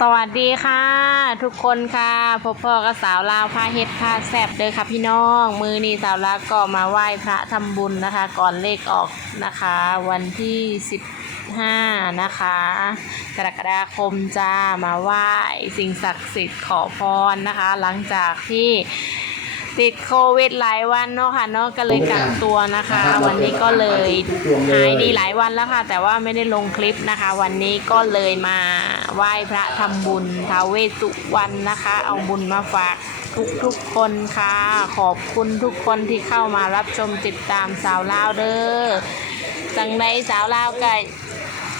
สวัสดีค่ะ ทุกคนค่ะพบพ่อกับสาวลาวพาเฮ็ดพาแซบเด้อค่ะพี่น้อง มือนี้สาวลาวก็มาไหว้พระทำบุญนะคะ ก่อนเลขออกนะคะ วันที่15นะคะ กรกฎาคมจ้ามาไหว้สิ่งศักดิ์สิทธิ์ขอพรนะคะ หลังจากที่ ติดโควิดหลายวันเนาะค่ะเนาะก็เลยกักตัวนะคะ วันนี้ก็เลยหายดีหลายวันแล้วค่ะ แต่ว่าไม่ได้ลงคลิปนะคะ วันนี้ก็เลยมาไหว้พระทำบุญท้าวเวสสุวรรณนะคะ เอาบุญมาฝากทุกทุกๆคนค่ะ ขอบคุณทุกคนที่เข้ามารับชมติดตามสาวลาวเด้อจังใดสาวลาวก็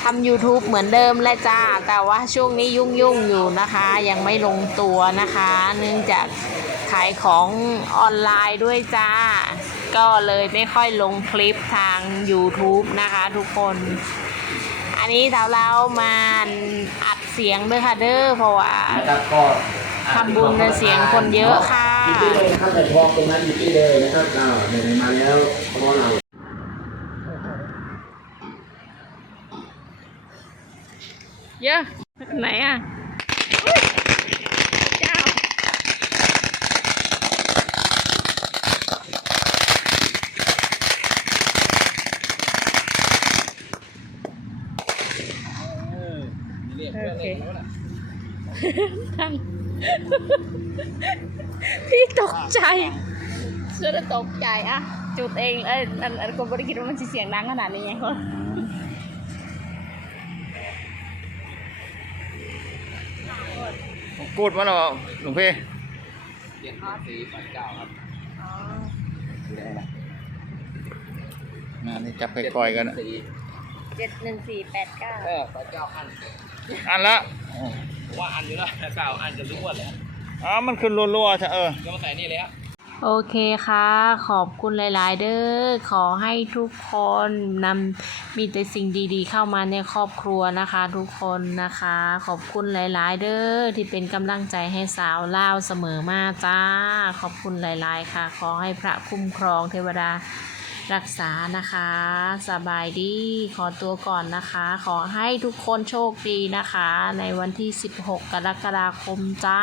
ทำ YouTube เหมือนเดิมแหละจ้า แต่ว่าช่วงนี้ยุ่งยุ่งๆอยู่นะคะ ยังไม่ลงตัวนะคะ เนื่องจาก ขายของออนไลน์ด้วยจ้า ก็เลยไม่ค่อยลงคลิปทาง YouTube นะคะทุกคน อันนี้สาวเรามาอัดเสียงด้วยค่ะเด้อเพราะว่านะครับก็ทำบุญนเสียงคนเยอะค่ะหยิบได้เลยนะครับแต่ทองตรงนั้นหยิบได้เลยนะครับอ่าไหนๆมาแล้วเพราะเราเยอะไหนอะอุ๊ยเจ้า เรียก โอเพื่อนเคเล่นแล้วนะท่านพี่ตกใจเชื่อตกใจอะ จุดเองเอ้ยอันอันคนบริคิดว่ามันจะเสียงดังขนาดนี้ไงคนกูดมาแล้วหลวงพี่เจ็ดสี่แปดเก้าครับมานี่จับไปก่อยกันอะสี่ เจ็ดหนึ่งสี่แปดเก้าเออแปดเก้าอันอันละว่าอันอยู่แล้วเก้าอันจะรู้ว่าแล้วอ๋อมันขึ้นรัวๆใช่เออจะมาใส่นี่เลยฮะโอเคค่ะ ขอบคุณหลาย ๆ เด้อ ขอให้ทุกคนนำมีแต่สิ่งดีๆ เข้ามาในครอบครัวนะคะ ทุกคนนะคะ ขอบคุณหลาย ๆ เด้อ ที่เป็นกำลังใจให้สาวล่าวเสมอมาจ้า ขอบคุณหลาย ๆ ค่ะ ขอให้พระคุ้มครองเทวดา รักษานะคะ สบายดีขอตัวก่อนนะคะ ขอให้ทุกคนโชคดีนะคะ ในวันที่ 16 กรกฎาคมจ้า